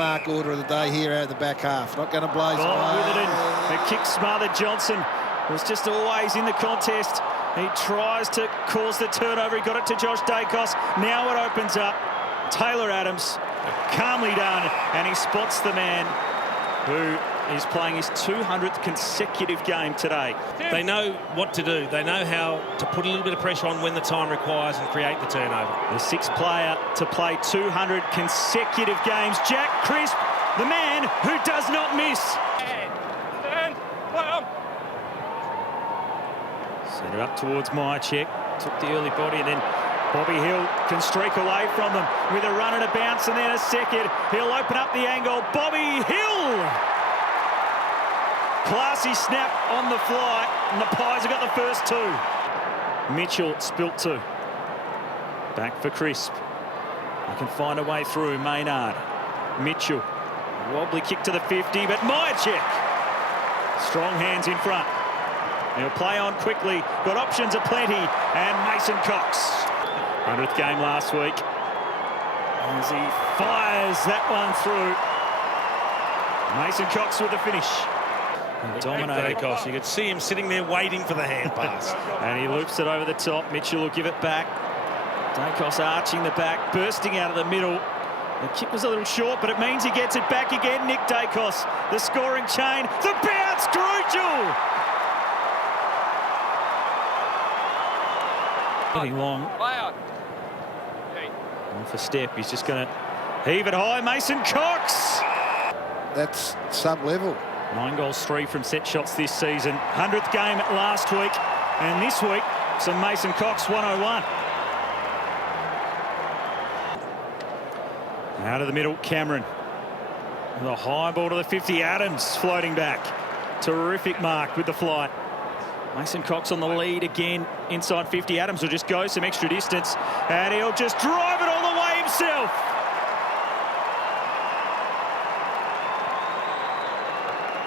mark order of the day here out of the back half. Not going to blaze away. With it in. The kick smothered. Johnson was just always in the contest. He tries to cause the turnover. He got it to Josh Dacos. Now it opens up. Taylor Adams, calmly done, and he spots the man who is playing his 200th consecutive game today. They know what to do. They know how to put a little bit of pressure on when the time requires and create the turnover. The sixth player to play 200 consecutive games, Jack Crisp, the man who does not miss. Set it up towards Myercheck, took the early body, and then Bobby Hill can streak away from them with a run and a bounce, and then a second. He'll open up the angle. Bobby Hill! Classy snap on the fly, and the Pies have got the first two. Mitchell spilt two. Back for Crisp. They can find a way through. Maynard. Mitchell. Wobbly kick to the 50, but Myercheck. Strong hands in front. He'll play on quickly. Got options aplenty. And Mason Cox. 100th game last week. As he fires that one through. Mason Cox with the finish. Dominating. Dacos. You could see him sitting there waiting for the hand pass. And he loops it over the top. Mitchell will give it back. Dacos arching the back, bursting out of the middle. The kick was a little short, but it means he gets it back again. Nick Dacos, the scoring chain. The bounce, crucial! Getting long. Off a step, he's just going to heave it high. Mason Cox! That's sub-level. 9 goals, 3 from set shots this season. 100th game last week, and this week, some Mason Cox 101. Out of the middle, Cameron. And the high ball to the 50, Adams floating back. Terrific mark with the flight. Mason Cox on the lead again, inside 50. Adams will just go some extra distance, and he'll just drive it all the way himself.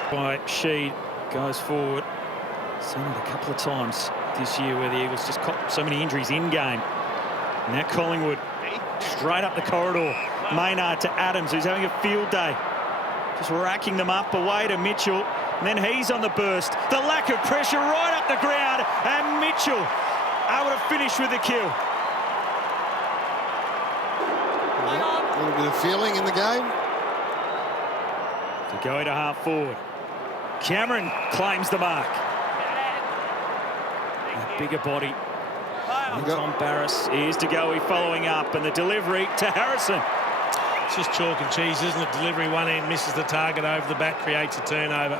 By Sheed goes forward. Seen it a couple of times this year where the Eagles just caught so many injuries in game. Now Collingwood straight up the corridor. Maynard to Adams, who's having a field day. Just racking them up away to Mitchell. And then he's on the burst. The lack of pressure right up the ground. And Mitchell able to finish with the kill. A little bit of feeling in the game. To go to half forward. Cameron claims the mark. A bigger body. And Tom Barras is to go. Following up, and the delivery to Harrison. It's just chalk and cheese, isn't it? Delivery one end, misses the target over the back, creates a turnover.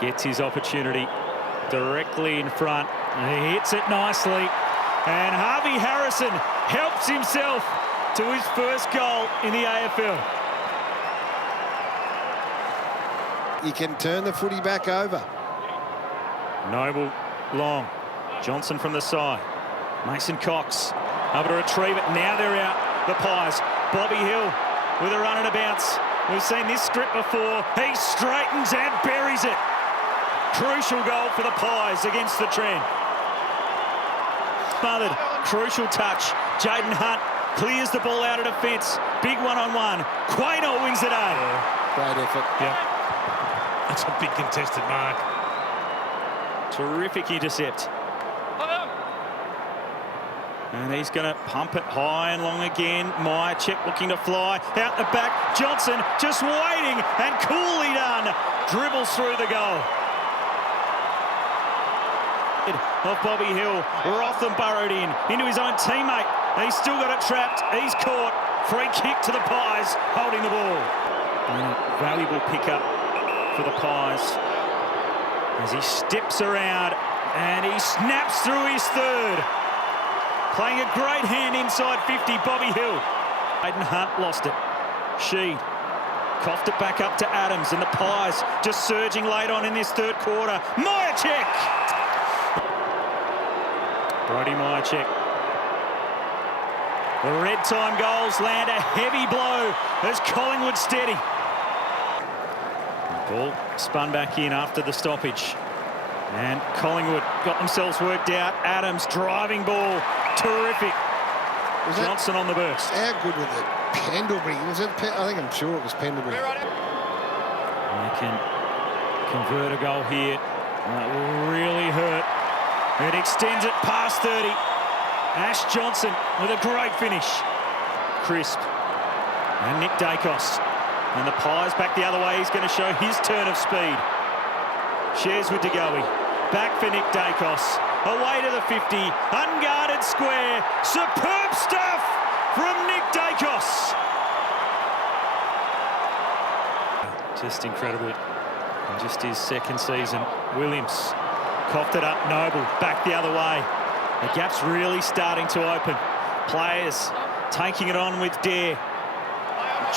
Gets his opportunity directly in front. And he hits it nicely. And Harvey Harrison helps himself to his first goal in the AFL. You can turn the footy back over. Noble, long. Johnson from the side. Mason Cox able to retrieve it. Now they're out, the Pies. Bobby Hill with a run and a bounce. We've seen this script before. He straightens and buries it. Crucial goal for the Pies against the trend. Smothered, crucial touch. Jaden Hunt clears the ball out of defence. Big one-on-one. Quaynor wins the day. Great effort. Yeah. That's a big contested mark. Terrific intercept. And he's going to pump it high and long again. Myercheck looking to fly. Out the back, Johnson just waiting and coolly done. Dribbles through the goal. Of Bobby Hill. Rotham burrowed into his own teammate. He's still got it trapped. He's caught. Free kick to the Pies, holding the ball. And a valuable pickup for the Pies as he steps around and he snaps through his third. Playing a great hand inside 50, Bobby Hill. Aiden Hunt lost it. Sheed coughed it back up to Adams, and the Pies just surging late on in this third quarter. Myercheck! Brodie Myercheck. The red time goals land a heavy blow as Collingwood steady. The ball spun back in after the stoppage. And Collingwood got themselves worked out. Adams driving ball. Terrific. Was that, Johnson on the burst. how good was it? Pendlebury. Was it? I'm sure it was Pendlebury. They can convert a goal here. That will really hurt. It extends it past 30. Ash Johnson with a great finish. Crisp. And Nick Dacos. And the Pies back the other way. He's going to show his turn of speed. Shares with De Goey. Back for Nick Dacos. Away to the 50. Unguarded square. Superb stuff from Nick Dacos. Just incredible. In just his second season. Williams coughed it up. Noble back the other way. The gap's really starting to open. Players taking it on with dare.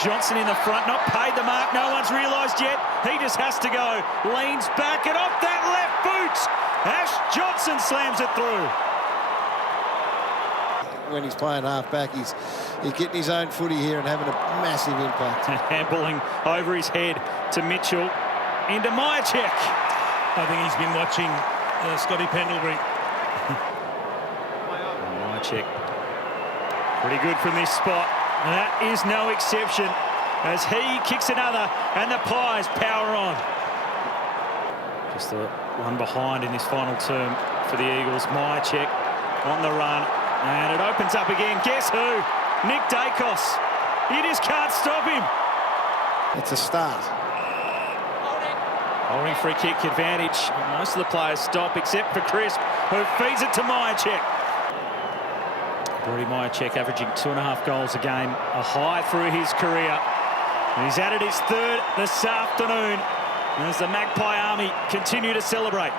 Johnson in the front, not paid the mark. No one's realised yet. He just has to go. Leans back and off that left boot. Ash Johnson slams it through. When he's playing half-back, he's getting his own footy here and having a massive impact. Handballing over his head to Mitchell. Into Myercheck. I think he's been watching Scotty Pendlebury. Myercheck. Pretty good from this spot. And that is no exception as he kicks another and the Pies power on. Just the one behind in this final term for the Eagles. Myercheck on the run and it opens up again. Guess who? Nick Dacos. You just can't stop him. It's a start. Holding free kick advantage. Most of the players stop except for Crisp, who feeds it to Myercheck. Brody Myercheck averaging 2.5 goals a game, a high through his career. And he's added his third this afternoon as the Magpie Army continue to celebrate.